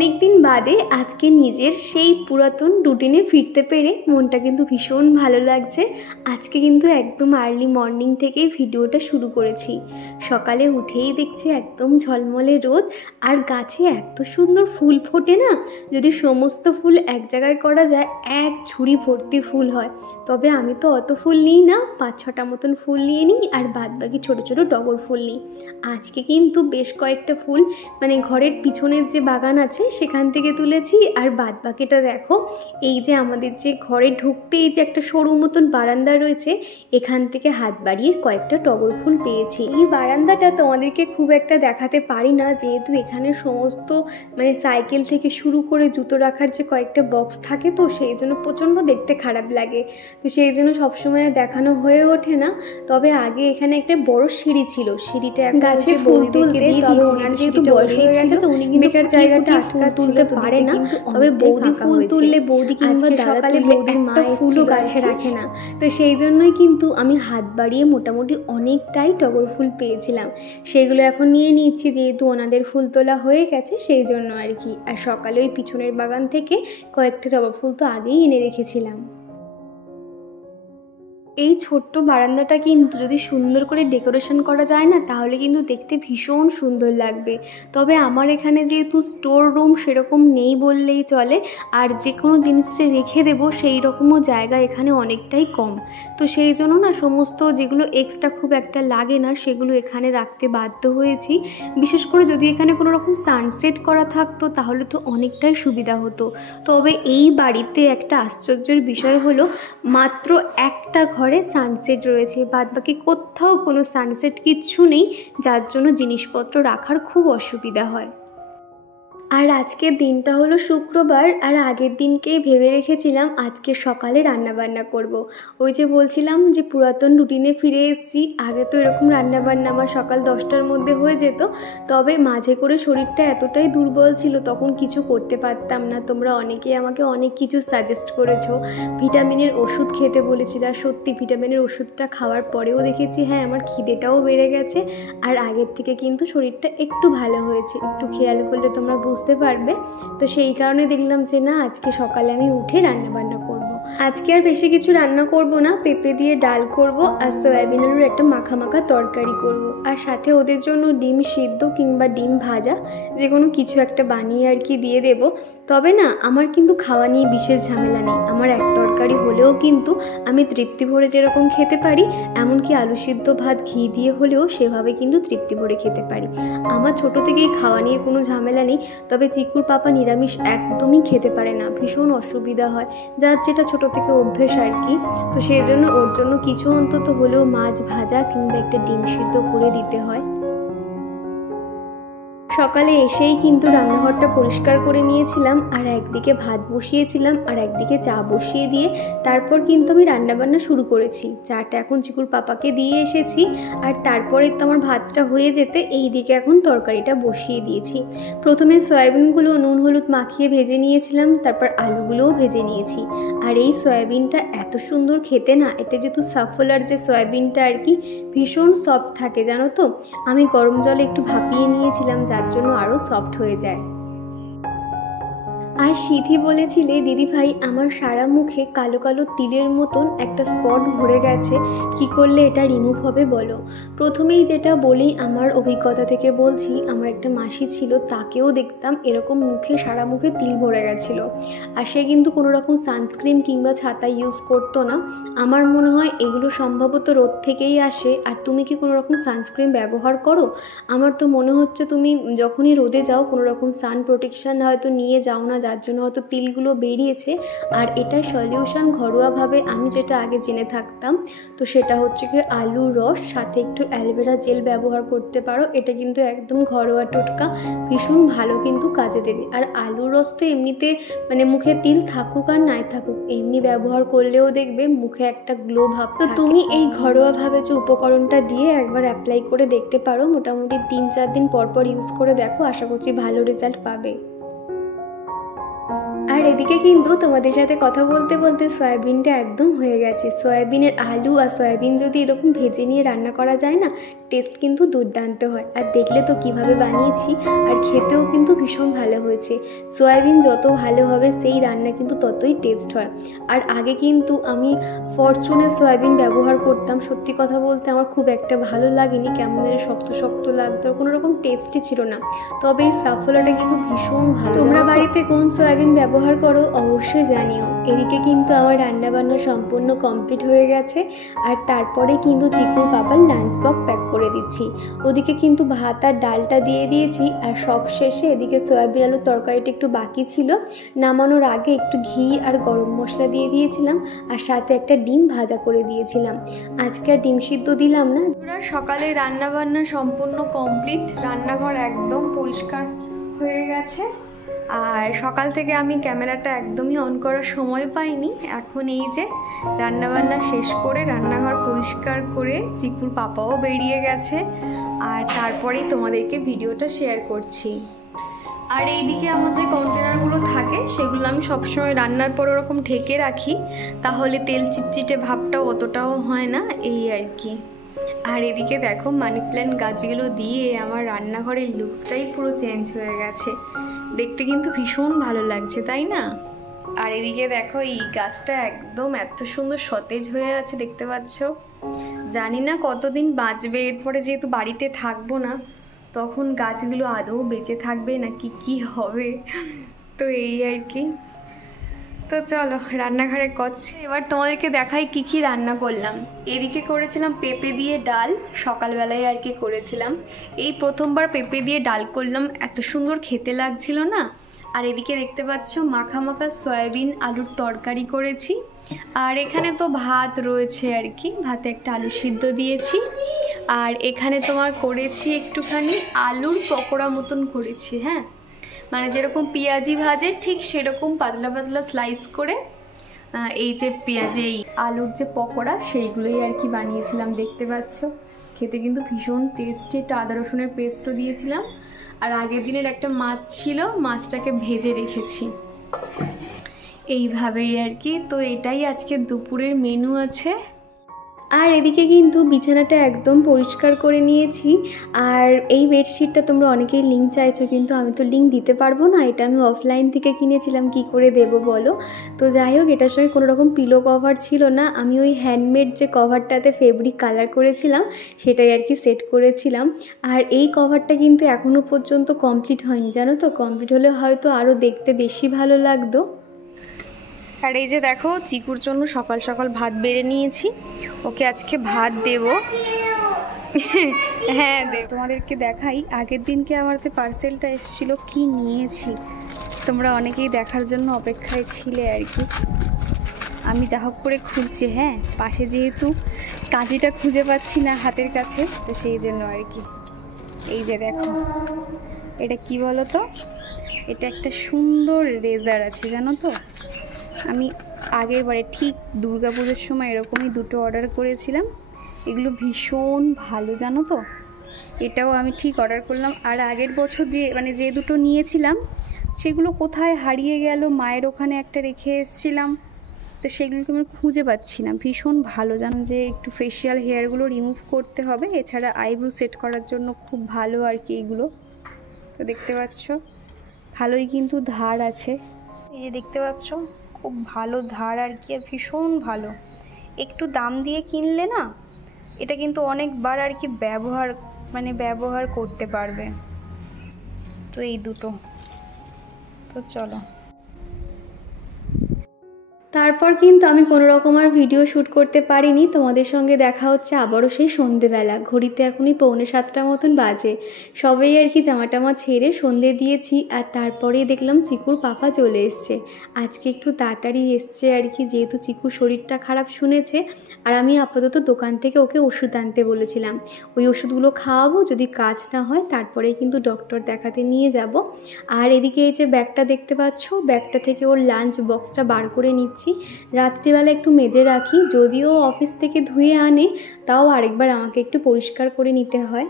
অনেক দিন বাদে আজকে নিজের সেই পুরাতন রুটিনে ফিরতে পেরে মনটা কিন্তু ভীষণ ভালো লাগছে। আজকে কিন্তু একদম আর্লি মর্নিং থেকেই ভিডিওটা শুরু করেছি। সকালে উঠেই দেখছি একদম ঝলমলে রোদ, আর গাছে এত সুন্দর ফুল ফোটে না। যদি সমস্ত ফুল এক জায়গায় করা যায় এক ঝুড়ি ভর্তি ফুল হয়। তবে আমি তো অত ফুল নিই না, 5-6টা মতন ফুল নিয়ে নিই, আর বাদ বাকি ছোটো ছোটো টগর ফুল নিই। আজকে কিন্তু বেশ কয়েকটা ফুল মানে ঘরের পিছনের যে বাগান আছে সেখান থেকে তুলেছি। আর বাদ বাকিটা দেখো, এই যে আমাদের যে ঘরে ঢুকতেই যে একটা সরু মতন বারান্দা রয়েছে, এখান থেকে হাত বাড়িয়ে কয়েকটা টগর ফুল পেয়েছি। এই বারান্দাটা তোমাদেরকে খুব একটা দেখাতে পারি না, যেহেতু এখানে সমস্ত মানে সাইকেল থেকে শুরু করে জুতো রাখার যে কয়েকটা বক্স থাকে, তো সেই জন্য প্রচণ্ড দেখতে খারাপ লাগে, তো সেই জন্য সবসময় আর দেখানো হয়ে ওঠে না। তবে আগে এখানে একটা বড় সিঁড়ি ছিল, সিঁড়িটা গাছে ফুল তুলতে, তবে ওনার যেহেতু বয়স হয়ে গেছে তো উনি কিন্তু বেকার জায়গাটা ফুল তুলতে পারে না। তবে বৌদি ফুল তুললে বৌদি কিংবা সকালে বৌদির মা ফুলও গাছে রাখে না, তো সেই জন্যই কিন্তু আমি হাত বাড়িয়ে মোটামুটি অনেকটাই টগর ফুল পেয়েছিলাম। সেগুলো এখন নিয়ে নিচ্ছি, যেহেতু ওনাদের ফুল তোলা হয়ে গেছে সেই জন্য আর কি। আর সকালে ওই পিছনের বাগান থেকে কয়েকটা জবা ফুল তো আগেই এনে রেখেছিলাম। এই ছোট্ট বারান্দাটা কিন্তু যদি সুন্দর করে ডেকোরেশন করা যায় না, তাহলে কিন্তু দেখতে ভীষণ সুন্দর লাগবে। তবে আমার এখানে যেহেতু স্টোর রুম সেরকম নেই বললেই চলে, আর যে কোনো জিনিস যে রেখে দেবো সেই রকমও জায়গা এখানে অনেকটাই কম, তো সেই জন্য না সমস্ত যেগুলো এক্সট্রা খুব একটা লাগে না সেগুলো এখানে রাখতে বাধ্য হয়েছি। বিশেষ করে যদি এখানে কোনো রকম সানসেট করা থাকতো তাহলে তো অনেকটাই সুবিধা হতো। তবে এই বাড়িতে একটা আশ্চর্যের বিষয় হলো, মাত্র একটা ঘরে সানসেট রয়েছে, বাদবাকি কোথাও কোনো সানসেট কিচ্ছু নেই, যার জন্য জিনিসপত্র রাখার খুব অসুবিধা হয়। আর আজকের দিনটা হলো শুক্রবার, আর আগের দিনকেই ভেবে রেখেছিলাম আজকে সকালে রান্নাবান্না করব। ওই যে বলছিলাম যে পুরাতন রুটিনে ফিরে এসেছি। আগে তো এরকম রান্নাবান্না আমার সকাল 10টার মধ্যে হয়ে যেত, তবে মাঝে করে শরীরটা এতটাই দুর্বল ছিল তখন কিছু করতে পারতাম না। তোমরা অনেকেই আমাকে অনেক কিছু সাজেস্ট করেছো, ভিটামিনের ওষুধ খেতে বলেছিল। আর সত্যি ভিটামিনের ওষুধটা খাওয়ার পরেও দেখেছি হ্যাঁ আমার খিদেটাও বেড়ে গেছে, আর আগের থেকে কিন্তু শরীরটা একটু ভালো হয়েছে। একটু খেয়াল করলে তোমরা বুঝতে পারবে। তো সেই কারণে দেখলাম যে না, আজকে সকালে আমি উঠে রান্নাবান্না করব। আজকে আর বেশি কিছু রান্না করব না, পেঁপে দিয়ে ডাল করব, আর সয়াবিন আলুর একটা মাখা মাখা তরকারি করব, আর সাথে ওদের জন্য ডিম সিদ্ধ কিংবা ডিম ভাজা যে কোনো কিছু একটা বানিয়ে আর কি দিয়ে দেব। তবে না আমার কিন্তু খাওয়া নিয়ে বিশেষ ঝামেলা নেই, আমার এক তরকারি হলেও কিন্তু আমি তৃপ্তি ভরে যেরকম খেতে পারি, এমনকি আলু সিদ্ধ ভাত ঘি দিয়ে হলেও সেভাবে কিন্তু তৃপ্তি ভরে খেতে পারি। আমার ছোট থেকেই খাওয়া নিয়ে কোনো ঝামেলা নেই। তবে চিকুর পাপা নিরামিষ একদমই খেতে পারে না, ভীষণ অসুবিধা হয়, যার যেটা ছোট থেকে অভ্যেস আর কি। তো সেই জন্য ওর জন্য কিছু অন্তত হলেও মাছ ভাজা কিংবা একটা ডিম সিদ্ধ করে দিতে হয়। সকালে এসেই কিন্তু রান্নাঘরটা পরিষ্কার করে নিয়েছিলাম, আর একদিকে ভাত বসিয়েছিলাম আর একদিকে চা বসিয়ে দিয়ে তারপর কিন্তু আমি রান্নাবান্না শুরু করেছি। চাটা এখন চিকুর পাপাকে দিয়ে এসেছি, আর তারপরে তো আমার ভাতটা হয়ে যেতে এই দিকে এখন তরকারিটা বসিয়ে দিয়েছি। প্রথমে সয়াবিনগুলো নুন হলুদ মাখিয়ে ভেজে নিয়েছিলাম, তারপর আলুগুলোও ভেজে নিয়েছি। আর এই সয়াবিনটা এত সুন্দর খেতে না, এটা যেহেতু সাফলার যে সয়াবিনটা আর কি, ভীষণ সফট থাকে জানো তো। আমি গরম জলে একটু ভাপিয়ে নিয়েছিলাম, যার জন্য আরও সফট হয়ে যায়। আর সিধি বলেছিলে দিদি ভাই আমার সারা মুখে কালো কালো তিলের মতন একটা স্পট ভরে গেছে, কি করলে এটা রিমুভ হবে বলো। প্রথমেই যেটা বলি আমার অভিজ্ঞতা থেকে বলছি, আমার একটা মাসি ছিল, তাকেও দেখতাম এরকম মুখে সারা মুখে তিল ভরে গেছিলো, আর সে কিন্তু কোনো রকম সানস্ক্রিন কিংবা ছাতা ইউজ করতো না। আমার মনে হয় এগুলো সম্ভবত রোদ থেকেই আসে। আর তুমি কি কোনো রকম সানস্ক্রিন ব্যবহার করো? আমার তো মনে হচ্ছে তুমি যখনই রোদে যাও কোনো রকম সান প্রোটেকশান হয়তো নিয়ে যাও না, যার জন্য হয়তো তিলগুলো বেরিয়েছে। আর এটা সলিউশন ঘরোয়াভাবে আমি যেটা আগে জেনে থাকতাম, তো সেটা হচ্ছে কি আলুর রস সাথে একটু অ্যালোভেরা জেল ব্যবহার করতে পারো। এটা কিন্তু একদম ঘরোয়া টোটকা, ভীষণ ভালো কিন্তু কাজে দেবে। আর আলুর রস তো এমনিতে মানে মুখে তিল থাকুক আর নাই থাকুক এমনি ব্যবহার করলেও দেখবে মুখে একটা গ্লো ভাব। তো তুমি এই ঘরোয়াভাবে যে উপকরণটা দিয়ে একবার অ্যাপ্লাই করে দেখতে পারো, মোটামুটি 3-4 দিন পর পর ইউজ করে দেখো, আশা করছি ভালো রেজাল্ট পাবে। আর এদিকে কিন্তু তোমাদের সাথে কথা বলতে বলতে সয়াবিনটা একদম হয়ে গেছে। সয়াবিনের আলু আর সয়াবিন যদি এরকম ভেজে নিয়ে রান্না করা যায় না, টেস্ট কিন্তু দুর্দান্ত হয়। আর দেখলে তো কিভাবে বানিয়েছি, আর খেতেও কিন্তু ভীষণ ভালো হয়েছে। সয়াবিন যত ভালো হবে সেই রান্না কিন্তু ততই টেস্ট হয়। আর আগে কিন্তু আমি ফরচুনের সয়াবিন ব্যবহার করতাম, সত্যি কথা বলতে আমার খুব একটা ভালো লাগেনি, কেমন যেন শক্ত শক্ত লাগতো, আর কোনো রকম টেস্টই ছিল না। তবে এই সাফলাটা কিন্তু ভীষণ ভালো। তোমরা বাড়িতে কোন সয়াবিন ব্যবহার করো অবশ্যই জানিও। এদিকে কিন্তু আমার রান্নাবান্না সম্পূর্ণ কমপ্লিট হয়ে গেছে। আর তারপরে কিন্তু চিকুর পাপার লাঞ্চ বক্স প্যাক করে দিচ্ছি। ওদিকে কিন্তু ভাত আর ডালটা দিয়ে দিয়েছি, আর সব শেষে এদিকে সয়াবিন আলুর তরকারিটা একটু বাকি ছিল, নামানোর আগে একটু ঘি আর গরম মশলা দিয়ে দিয়েছিলাম, আর সাথে একটা ডিম ভাজা করে দিয়েছিলাম। আজকে আর ডিম সিদ্ধ দিলাম না। সকালে রান্নাবান্না সম্পূর্ণ কমপ্লিট, রান্নাঘর একদম পরিষ্কার হয়ে গেছে। আর সকাল থেকে আমি ক্যামেরাটা একদমই অন করার সময় পাইনি। এখন এই যে রান্নাবান্না শেষ করে রান্নাঘর পরিষ্কার করে চিকুর পাপাও বেরিয়ে গেছে, আর তারপরেই তোমাদেরকে ভিডিওটা শেয়ার করছি। আর এইদিকে আমার যে কন্টেনারগুলো থাকে সেগুলো আমি সবসময় রান্নার পর ওরকম ঢেকে রাখি, তাহলে তেল চিটচিটে ভাবটাও অতটাও হয় না, এই আর কি। আর এদিকে দেখো মানি প্ল্যান্ট গাছগুলো দিয়ে আমার রান্নাঘরের লুকসটাই পুরো চেঞ্জ হয়ে গেছে, দেখতে কিন্তু ভীষণ ভালো লাগছে, তাই না? আর এদিকে দেখো এই গাছটা একদম এত সুন্দর সতেজ হয়ে আছে, দেখতে পাচ্ছ। জানি না কতদিন বাঁচবে, এরপরে যেহেতু বাড়িতে থাকবো না, তখন গাছগুলো আদৌ বেঁচে থাকবে নাকি কি হবে, তো এই আর কি। তো চলো রান্নাঘরে করছি, এবার তোমাদেরকে দেখাই কি কি রান্না করলাম। এদিকে করেছিলাম পেঁপে দিয়ে ডাল, সকালবেলায় আর কি করেছিলাম। এই প্রথমবার পেঁপে দিয়ে ডাল করলাম, এত সুন্দর খেতে লাগছিল না। আর এদিকে দেখতে পাচ্ছ মাখা মাখা সয়াবিন আলুর তরকারি করেছি। আর এখানে তো ভাত রয়েছে আর কি, ভাতে একটা আলু সিদ্ধ দিয়েছি। আর এখানে তোমার করেছি একটুখানি আলুর পকোড়া মতন করেছি, হ্যাঁ, মানে যেরকম পেঁয়াজি ভাজে ঠিক সেরকম পাতলা পাতলা স্লাইস করে এই যে পেঁয়াজি এই আলুর যে পকোড়া সেইগুলোই আর কি বানিয়েছিলাম, দেখতে পাচ্ছ। খেতে কিন্তু ভীষণ টেস্টি, একটা আদা রসুনের পেস্টও দিয়েছিলাম। আর আগের দিনের একটা মাছ ছিল, মাছটাকে ভেজে রেখেছি, এইভাবেই আর কি। তো এটাই আজকে দুপুরের মেনু আছে। আর এদিকে কিন্তু বিছানাটা একদম পরিষ্কার করে নিয়েছি। আর এই বেডশিটটা তোমরা অনেকেই লিঙ্ক চাইছো, কিন্তু আমি তো লিঙ্ক দিতে পারবো না, এটা আমি অফলাইন থেকে কিনেছিলাম, কি করে দেবো বলো। তো যাই হোক, এটার সঙ্গে কোনো রকম পিলো কভার ছিল না, আমি ওই হ্যান্ডমেড যে কভারটাতে ফেব্রিক কালার করেছিলাম সেটাই আর কি সেট করেছিলাম। আর এই কভারটা কিন্তু এখনও পর্যন্ত কমপ্লিট হয়নি, জানো তো। কমপ্লিট হলে হয়তো আরও দেখতে বেশি ভালো লাগতো। আর এই যে দেখো চিকুর জন্য সকাল সকাল ভাত বেড়ে নিয়েছি, ওকে আজকে ভাত দেব। হ্যাঁ তোমাদেরকে দেখাই আগের দিনকে আমার যে পার্সেলটা এসেছিলো কি নিয়েছি, তোমরা অনেকেই দেখার জন্য অপেক্ষায় ছিলে আর কি। আমি যা হোক করে খুঁজছি, হ্যাঁ, পাশে যেহেতু কাঁচিটা খুঁজে পাচ্ছি না হাতের কাছে, তো সেই জন্য আর কি। এই যে দেখো এটা কি বলো তো, এটা একটা সুন্দর রেজার আছে, জানো তো। আমি আগের বারে ঠিক দুর্গাপুজোর সময় এরকমই দুটো অর্ডার করেছিলাম, এগুলো ভীষণ ভালো, জানো তো। এটাও আমি ঠিক অর্ডার করলাম। আর আগের বছর মানে যে দুটো নিয়েছিলাম সেগুলো কোথায় হারিয়ে গেল, মায়ের ওখানে একটা রেখে এসেছিলাম, তো সেগুলোকে আমি খুঁজে পাচ্ছি না। ভীষণ ভালো, জানো, যে একটু ফেশিয়াল হেয়ারগুলো রিমুভ করতে হবে, এছাড়া আইব্রো সেট করার জন্য খুব ভালো আর কি এগুলো। তো দেখতে পাচ্ছ ভালোই কিন্তু ধার আছে, এই যে দেখতে পাচ্ছ খুব ভালো ধার আর কি, আর ভীষণ ভালো। একটু দাম দিয়ে কিনলে না এটা কিন্তু অনেকবার আর কি ব্যবহার করতে পারবে। তো এই দুটো, তো চলো। তারপর কিন্তু আমি কোনো রকম আর ভিডিও শ্যুট করতে পারিনি। তোমাদের সঙ্গে দেখা হচ্ছে আবারও সেই সন্ধেবেলা, ঘড়িতে এখনই 6:45 মতন বাজে। সবাই আর কি জামা টামা ছেড়ে সন্ধে দিয়েছি, আর তারপরেই দেখলাম চিকুর পাপা চলে এসছে। আজকে একটু তাড়াতাড়ি এসছে আর কি, যেহেতু চিকুর শরীরটা খারাপ শুনেছে। আর আমি আপাতত দোকান থেকে ওকে ওষুধ আনতে বলেছিলাম, ওই ওষুধগুলো খাওয়াবো, যদি কাজ না হয় তারপরেই কিন্তু ডক্টর দেখাতে নিয়ে যাব। আর এদিকে এই যে ব্যাগটা দেখতে পাচ্ছ, ব্যাগটা থেকে ওর লাঞ্চ বক্সটা বার করে নিচ্ছি। রাত্রিবেলা একটু মেজে রাখি, যদিও অফিস থেকে ধুয়ে আনে, তাও আরেকবার আমাকে একটু পরিষ্কার করে নিতে হয়।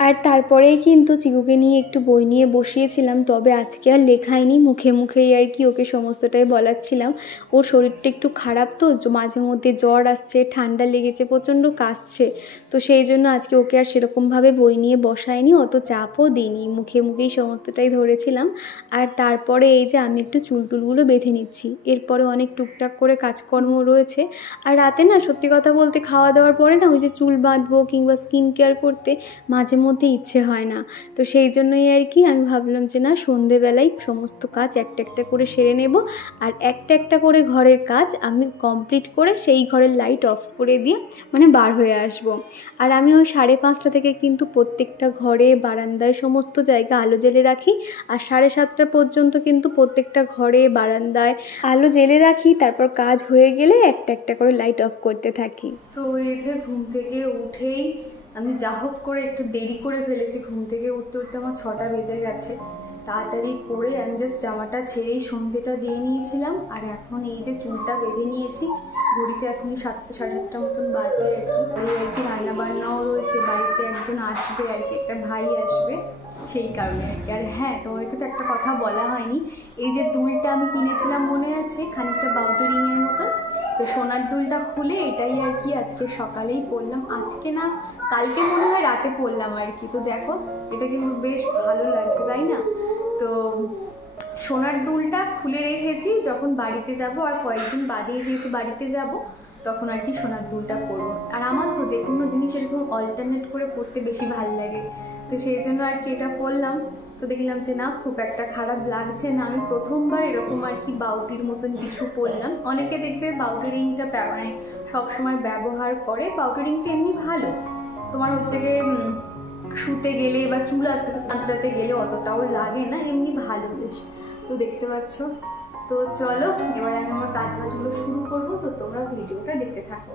আর তারপরেই কিন্তু চিকুকে নিয়ে একটু বই নিয়ে বসিয়েছিলাম, তবে আজকে আর লেখাইনি, মুখে মুখেই আর কি ওকে সমস্তটাই বলাচ্ছিলাম। ওর শরীরটা একটু খারাপ তো, মাঝে মধ্যে জ্বর আসছে, ঠান্ডা লেগেছে, প্রচণ্ড কাশছে, তো সেই জন্য আজকে ওকে আর সেরকমভাবে বই নিয়ে বসাইনি, অত চাপও দিইনি, মুখে মুখেই সমস্তটাই ধরেছিলাম। আর তারপরে এই যে আমি একটু চুলটুলগুলো বেঁধে নিচ্ছি, এরপরে অনেক টুকটাক করে কাজকর্ম রয়েছে। আর রাতে না সত্যি কথা বলতে খাওয়া দাওয়ার পরে না ওই যে চুল বাঁধবো কিংবা স্কিন কেয়ার করতে মাঝে মধ্যে ইচ্ছে হয় না, তো সেই জন্যই আর কি আমি ভাবলাম যে না সন্ধেবেলায় সমস্ত কাজ একটা একটা করে সেরে নেব, আর একটা একটা করে ঘরের কাজ আমি কমপ্লিট করে সেই ঘরের লাইট অফ করে দিয়ে মানে বার হয়ে আসব। আর আমি ওই 5:30 থেকে কিন্তু প্রত্যেকটা ঘরে বারান্দায় সমস্ত জায়গা আলো জ্বেলে রাখি, আর 7:30 পর্যন্ত কিন্তু প্রত্যেকটা ঘরে বারান্দায় আলো জ্বেলে রাখি, তারপর কাজ হয়ে গেলে একটা একটা করে লাইট অফ করতে থাকি। তো এই যে ঘুম থেকে উঠেই আমি যা হোক করে একটু দেরি করে ফেলেছি, ঘুম থেকে উঠতে উঠতে আমার 6টা বেজে গেছে। তাড়াতাড়ি করে আমি জাস্ট জামাটা ছেড়েই সন্ধ্যেটা দিয়ে নিয়েছিলাম, আর এখন এই যে চুলটা বেঁধে নিয়েছি, ঘড়িতে এখনই 7টা 7:30 মতন বাজে আর কি রান্না বান্নাও রয়েছে, বাড়িতে একজন আসবে আর কি, একটা ভাই আসবে, সেই কারণে আর কি। আর হ্যাঁ, তোমাকে তো একটা কথা বলা হয়নি, এই যে দুলটা আমি কিনেছিলাম মনে আছে, খানিকটা বাউটি রিংয়ের মতন, তো সোনার দুলটা খুলে এটাই আর কি আজকে সকালেই পরলাম, আজকে না কালকে মনে হয় রাতে পরলাম আর কি। তো দেখো এটা কিন্তু বেশ ভালো লাগছে তাই না? তো সোনার দুলটা খুলে রেখেছি, যখন বাড়িতে যাব আর কয়েকদিন বাদেই যেহেতু বাড়িতে যাব তখন আর কি সোনার দুলটা পরবো। আর আমার তো যে কোনো জিনিস এরকম অল্টারনেট করে পরতে বেশি ভালো লাগে, তো সেই জন্য আর কি এটা পরলাম। তো দেখলাম যে না খুব একটা খারাপ লাগছে না, আমি প্রথমবার এরকম আর কি বাউটির মতন কিছু পরলাম। অনেকে দেখবে বাউটি রিংটা মানে সবসময় ব্যবহার করে, বাউটি রিংটা এমনি ভালো, তোমার হচ্ছে গিয়ে শুতে গেলে বা চুল আঁচড়াতে গেলে অতটাও লাগে না, এমনি ভালো বেশ। তো দেখতে পাচ্ছ, তো চলো এবার আমি আমার কাজ বাজগুলো শুরু করবো, তো তোমরা ভিডিওটা দেখতে থাকো।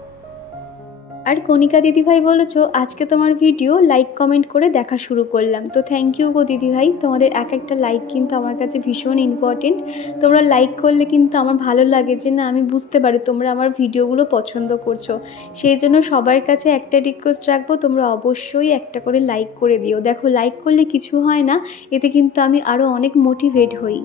আর কণিকা দিদিভাই বলেছো আজকে তোমার ভিডিও লাইক কমেন্ট করে দেখা শুরু করলাম, তো থ্যাংক ইউ গো দিদিভাই, তোমাদের এক একটা লাইক কিন্তু আমার কাছে ভীষণ ইম্পর্টেন্ট। তোমরা লাইক করলে কিন্তু আমার ভালো লাগে যে না আমি বুঝতে পারি তোমরা আমার ভিডিওগুলো পছন্দ করছো, সেই জন্য সবার কাছে একটা রিকোয়েস্ট রাখবো, তোমরা অবশ্যই একটা করে লাইক করে দিও। দেখো লাইক করলে কিছু হয় না, এতে কিন্তু আমি আরও অনেক মোটিভেট হই।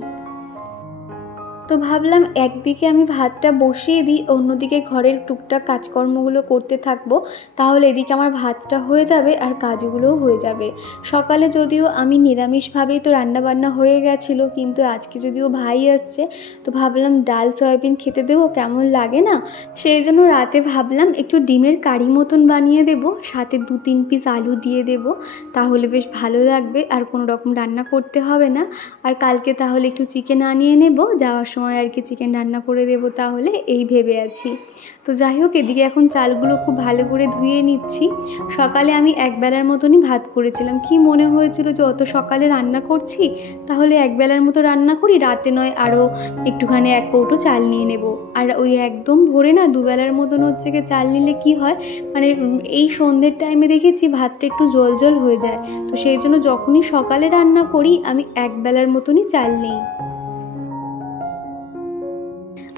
তো ভাবলাম একদিকে আমি ভাতটা বসিয়ে দিই, অন্যদিকে ঘরের টুকটাক কাজকর্মগুলো করতে থাকবো, তাহলে এদিকে আমার ভাতটা হয়ে যাবে আর কাজগুলোও হয়ে যাবে। সকালে যদিও আমি নিরামিষভাবেই তো রান্নাবান্না হয়ে গেছিলো, কিন্তু আজকে যদিও ভাই আসছে তো ভাবলাম ডাল সয়াবিন খেতে দেবো, কেমন লাগে না, সেই জন্য রাতে ভাবলাম একটু ডিমের কারি মতন বানিয়ে দেবো, সাথে 2-3 পিস আলু দিয়ে দেবো, তাহলে বেশ ভালো লাগবে, আর কোনো রকম রান্না করতে হবে না। আর কালকে তাহলে একটু চিকেন আনিয়ে নেব, যাওয়ার সময় আর কি চিকেন রান্না করে দেবো, তাহলে এই ভেবে আছি। তো যাই হোক এদিকে এখন চালগুলো খুব ভালো করে ধুয়ে নিচ্ছি। সকালে আমি একবেলার মতনই ভাত করেছিলাম, কি মনে হয়েছিল যে অত সকালে রান্না করছি, তাহলে একবেলার মতো রান্না করি, রাতে নয় আরও একটুখানি 1 কৌটো চাল নিয়ে নেব। আর ওই একদম ভোরে না দুবেলার মতন হচ্ছে গিয়ে চাল নিলে কি হয়, মানে এই সন্ধ্যের টাইমে দেখেছি ভাতটা একটু জল জল হয়ে যায়, তো সেই জন্য যখনই সকালে রান্না করি আমি একবেলার মতনই চাল নিই।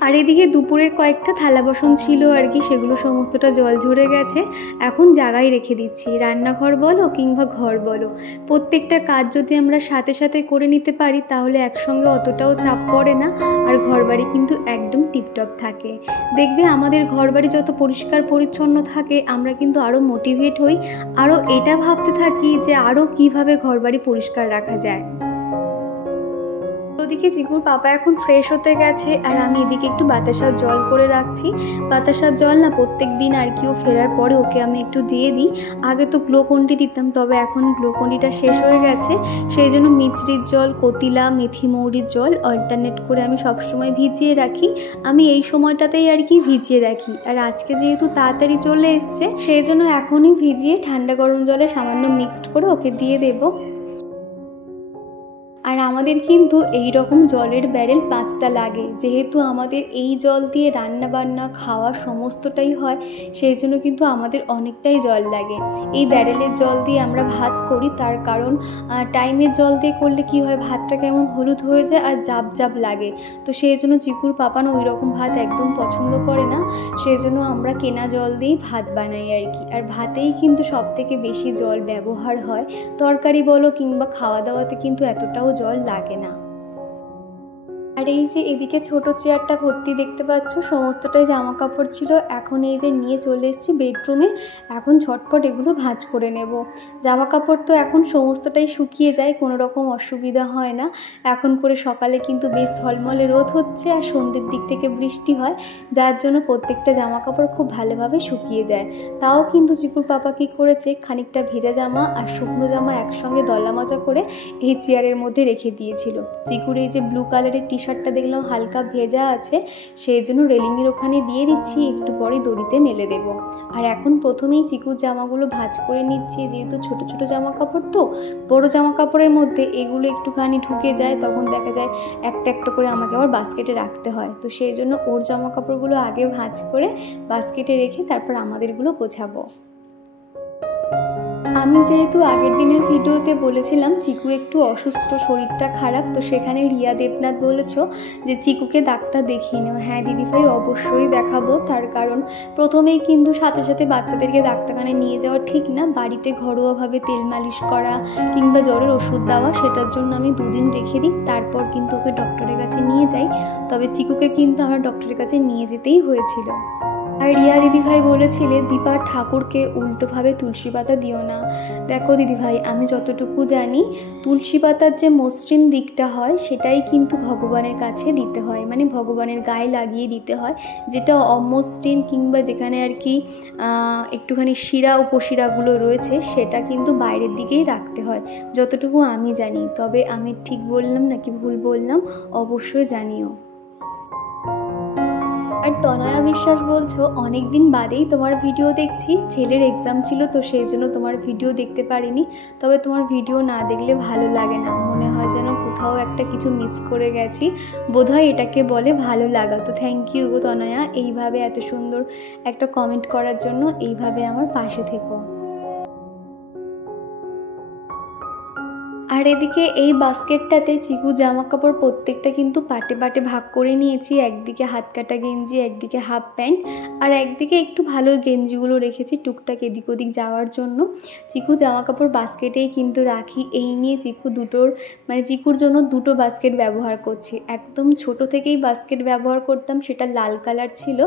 আর এদিকে দুপুরের কয়েকটা থালা বাসন ছিল আর কি, সেগুলো সমস্তটা জল ঝরে গেছে, এখন জায়গায় রেখে দিচ্ছি। রান্নাঘর বলো কিংবা ঘর বলো, প্রত্যেকটা কাজ যদি আমরা সাথে সাথে করে নিতে পারি তাহলে একসঙ্গে অতটাও চাপ পড়ে না, আর ঘরবাড়ি কিন্তু একদম টিপটপ থাকে। দেখবে আমাদের ঘরবাড়ি যত পরিষ্কার পরিচ্ছন্ন থাকে আমরা কিন্তু আরও মোটিভেট হই, আরও এটা ভাবতে থাকি যে আরও কীভাবে ঘরবাড়ি পরিষ্কার রাখা যায়। ওদিকে চিকুর পাপা এখন ফ্রেশ হতে গেছে, আর আমি এদিকে একটু বাতাসার জল করে রাখছি। বাতাসার জল না প্রত্যেক দিন আর কি ও ফেরার পরে ওকে আমি একটু দিয়ে দিই। আগে তো গ্লুকন্ডি দিতাম, তবে এখন গ্লুকন্ডিটা শেষ হয়ে গেছে, সেই জন্য মিছরির জল, কতিলা, মেথি মৌরির জল অল্টারনেট করে আমি সবসময় ভিজিয়ে রাখি। আমি এই সময়টাতেই আর কি ভিজিয়ে রাখি, আর আজকে যেহেতু তাড়াতাড়ি চলে এসছে সেই জন্য এখনই ভিজিয়ে ঠান্ডা গরম জলে সামান্য মিক্সড করে ওকে দিয়ে দেবো। আর আর আমাদের কিন্তু এই রকম জলের ব্যারেল 5টা লাগে, যেহেতু আমাদের এই জল দিয়ে রান্না বান্না খাওয়া সমস্তটাই হয়, সেই জন্য কিন্তু আমাদের অনেকটাই জল লাগে। এই ব্যারেলের জল দিয়ে আমরা ভাত করি, তার কারণ টাইমের জল দিয়ে করলে কি হয়, ভাতটা কেমন হলুদ হয়ে যায় আর জাব জাব লাগে। তো সেই জন্য চিকুর পাপা না ওই রকম ভাত একদম পছন্দ করে না, সেই জন্য আমরা কেনা জল দিয়েই ভাত বানাই আর কি। আর ভাতেই কিন্তু সবথেকে বেশি জল ব্যবহার হয়, তরকারি বলো কিংবা খাওয়া দাওয়াতে কিন্তু এতটাও জল লাগে না। আর এই যে এদিকে ছোট চেয়ারটা ভর্তি দেখতে পাচ্ছ, সমস্তটাই জামা কাপড় ছিল। এখন এই যে নিয়ে চলে এসেছি বেডরুমে, এখন ঝটপট এগুলো ভাঁজ করে নেব। জামা কাপড় তো এখন সমস্তটাই শুকিয়ে যায়, কোনো রকম অসুবিধা হয় না। এখন করে সকালে কিন্তু বেশ ঝলমলে রোদ হচ্ছে আর সন্ধ্যের দিক থেকে বৃষ্টি হয়, যার জন্য প্রত্যেকটা জামা কাপড় খুব ভালোভাবে শুকিয়ে যায়। তাও কিন্তু চিকুর পাপা কী করেছে, খানিকটা ভেজা জামা আর শুকনো জামা একসঙ্গে দলা মাজা করে এই চেয়ারের মধ্যে রেখে দিয়েছিল। চিকুর এই যে ব্লু কালারের শার্টটা দেখলাম হালকা ভেজা আছে, সেই জন্য রেলিংয়ের ওখানে দিয়ে দিচ্ছি, একটু পরে দড়িতে মেলে দেব। আর এখন প্রথমেই চিকুর জামাগুলো ভাঁজ করে নিচ্ছি, যেহেতু ছোট ছোট জামা কাপড় তো, বড় জামা কাপড়ের মধ্যে এগুলো একটুখানি ঢুকে যায়, তখন দেখা যায় একটা একটা করে আমাকে আবার বাস্কেটে রাখতে হয়। তো সেই জন্য ওর জামা কাপড়গুলো আগে ভাঁজ করে বাস্কেটে রেখে তারপর আমাদেরগুলো গোছাবো। আমি যেহেতু আগের দিনের ভিডিওতে বলেছিলাম চিকু একটু অসুস্থ, শরীরটা খারাপ, তো সেখানে রিয়া দেবনাথ বলেছো যে চিকুকে ডাক্তার দেখিয়ে নেও। হ্যাঁ দিদিভাই, অবশ্যই দেখাবো। তার কারণ প্রথমেই কিন্তু সাথে সাথে বাচ্চাদেরকে ডাক্তারখানায় নিয়ে যাওয়া ঠিক না, বাড়িতে ঘরোয়াভাবে তেল মালিশ করা কিংবা জ্বরের ওষুধ দেওয়া, সেটার জন্য আমি 2 দিন রেখে দিই, তারপর কিন্তু ওকে ডক্টরের কাছে নিয়ে যাই। তবে চিকুকে কিন্তু আমার ডক্টরের কাছে নিয়ে যেতেই হয়েছিল। আর রিয়া দিদিভাই বলেছিলে দীপা ঠাকুরকে উল্টোভাবে তুলসী পাতা দিও না। দেখো দিদিভাই, আমি যতটুকু জানি তুলসী পাতার যে মসৃণ দিকটা হয় সেটাই কিন্তু ভগবানের কাছে দিতে হয়, মানে ভগবানের গায়ে লাগিয়ে দিতে হয়। যেটা অমসৃণ কিংবা যেখানে আর কি একটুখানি শিরা উপশিরাগুলো রয়েছে সেটা কিন্তু বাইরের দিকেই রাখতে হয়, যতটুকু আমি জানি। তবে আমি ঠিক বললাম নাকি ভুল বললাম অবশ্যই জানিও। আর তনয়া বিশ্বাস বলছো অনেক দিন বাদেই তোমার ভিডিও দেখছি, ছেলের এক্সাম ছিল তো সেই জন্য তোমার ভিডিও দেখতে পারিনি। তবে তোমার ভিডিও না দেখলে ভালো লাগে না, মনে হয় যেন কোথাও একটা কিছু মিস করে গেছি, বোধহয় এটাকে বলে ভালো লাগা। তো থ্যাংক ইউ গো তনয়া, এইভাবে এত সুন্দর একটা কমেন্ট করার জন্য, এইভাবে আমার পাশে থেকো। আর এদিকে এই বাস্কেটটাতে চিকু জামা কাপড় প্রত্যেকটা কিন্তু পাটে পাটে ভাগ করে নিয়েছি, একদিকে হাত কাটা গেঞ্জি, একদিকে হাফ প্যান্ট, আর একদিকে একটু ভালো গেঞ্জিগুলো রেখেছি টুকটাক এদিক ওদিক যাওয়ার জন্য। চিকু জামা কাপড় বাস্কেটেই কিন্তু রাখি, এই নিয়ে চিকু চিকুর জন্য 2টো বাস্কেট ব্যবহার করছি। একদম ছোট থেকেই বাস্কেট ব্যবহার করতাম, সেটা লাল কালার ছিল,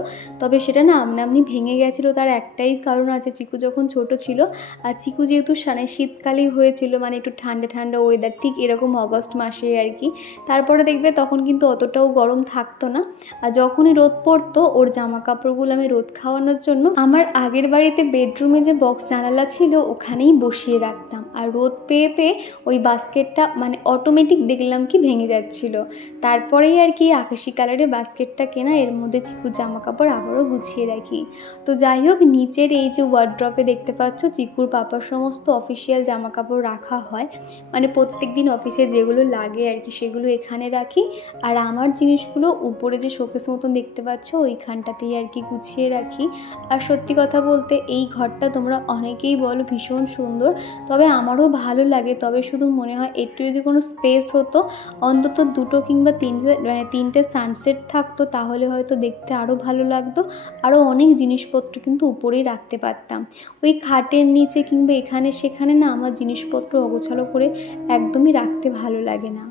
তবে সেটা না আমনামনি ভেঙে গেছিলো। তার একটাই কারণ আছে, চিকু যখন ছোট ছিল আর চিকু যেহেতু শীতকালেই হয়েছিল, মানে একটু ঠান্ডা ঠান্ডা ওয়েদার, ঠিক এরকম অগস্ট মাসে আর কি। তারপরে দেখবে তখন কিন্তু অতটাও গরম থাকতো না, আর যখনই রোদ পড়তো ওর জামা কাপড়গুলো আমি রোদ খাওয়ানোর জন্য আমার আগের বাড়িতে বেডরুমে যে বক্স জানালা ছিল ওখানেই বসিয়ে রাখতাম। আর রোদ পেয়ে পেয়ে ওই বাস্কেটটা অটোমেটিক দেখলাম কি ভেঙে যাচ্ছিল। তারপরেই আর কি আকাশি কালারের বাস্কেটটা কেনা, এর মধ্যে চিকুর জামা কাপড় আবারও গুছিয়ে রাখি। তো যাই হোক, নিচের এই যে ওয়ার্ড্রপে দেখতে পাচ্ছ চিকুর পাপার সমস্ত অফিসিয়াল জামা কাপড় রাখা হয়, প্রত্যেক দিন অফিসে যেগুলো লাগে আর কি সেগুলো এখানে রাখি। আর আমার জিনিসগুলো উপরে যে শোকেস মতন দেখতে পাচ্ছ ওইখানটাতেই আর কি গুছিয়ে রাখি। আর সত্যি কথা বলতে এই ঘরটা তোমরা অনেকেই বলো ভীষণ সুন্দর, তবে আমারও ভালো লাগে। তবে শুধু মনে হয় একটু যদি কোনো স্পেস হতো, অন্তত 2টো কিংবা 3টে সানসেট থাকতো, তাহলে হয়তো দেখতে আরও ভালো লাগতো। আরও অনেক জিনিসপত্র কিন্তু উপরেই রাখতে পারতাম। ওই খাটের নিচে কিংবা এখানে সেখানে না আমার জিনিসপত্র অগোছালো করে একদমই রাখতে ভালো লাগে না।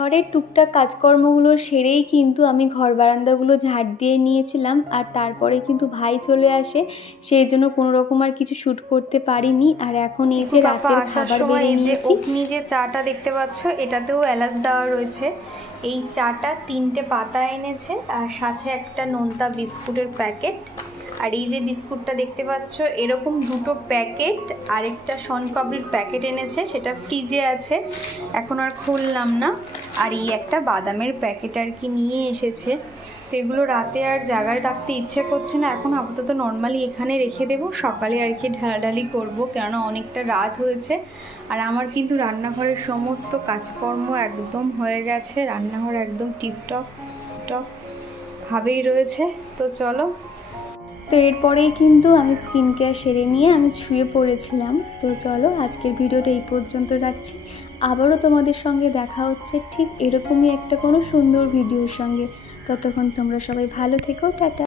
ঘরের টুকটাক কাজকর্মগুলো সেরেই কিন্তু আমি ঘর বারান্দাগুলো ঝাড় দিয়ে নিয়েছিলাম। আর তারপরে কিন্তু ভাই চলে আসে, সেই জন্য কোনো রকম আর কিছু শ্যুট করতে পারিনি। আর এখন এই যে রাতের খাবার বেরিয়ে নিয়েছি, আপনি যে চাটা দেখতে পাচ্ছ এটাতেও এলাচ দেওয়া রয়েছে। এই চাটা 3টে পাতা এনেছে আর সাথে একটা নোনতা বিস্কুটের প্যাকেট। আর এই যে বিস্কুটটা দেখতে পাচ্ছ এরকম 2টো প্যাকেট, আরেকটা শনপাপড়ির প্যাকেট এনেছে, সেটা ফ্রিজে আছে, এখন আর খুললাম না। আর এই একটা বাদামের প্যাকেট আর কি নিয়ে এসেছে। তো এগুলো রাতে আর জায়গায় রাখতে ইচ্ছে করছে না, এখন আপাতত নর্মালি এখানে রেখে দেবো, সকালে আর কি ঢালাঢালি করবো, কেননা অনেকটা রাত হয়েছে। আর আমার কিন্তু রান্নাঘরের সমস্ত কাজকর্ম একদম হয়ে গেছে, রান্নাঘর একদম টিপটপ ভাবেই রয়েছে। তো চলো। তো এরপরেই কিন্তু আমি স্কিন কেয়ার সেরে নিয়ে আমি শুয়ে পড়েছিলাম। তো চলো আজকের ভিডিওটা এই পর্যন্ত রাখছি, আবারও তোমাদের সঙ্গে দেখা হচ্ছে ঠিক এরকমই একটা কোনো সুন্দর ভিডিওর সঙ্গে। ততক্ষণ তোমরা সবাই ভালো থেকো, টাটা।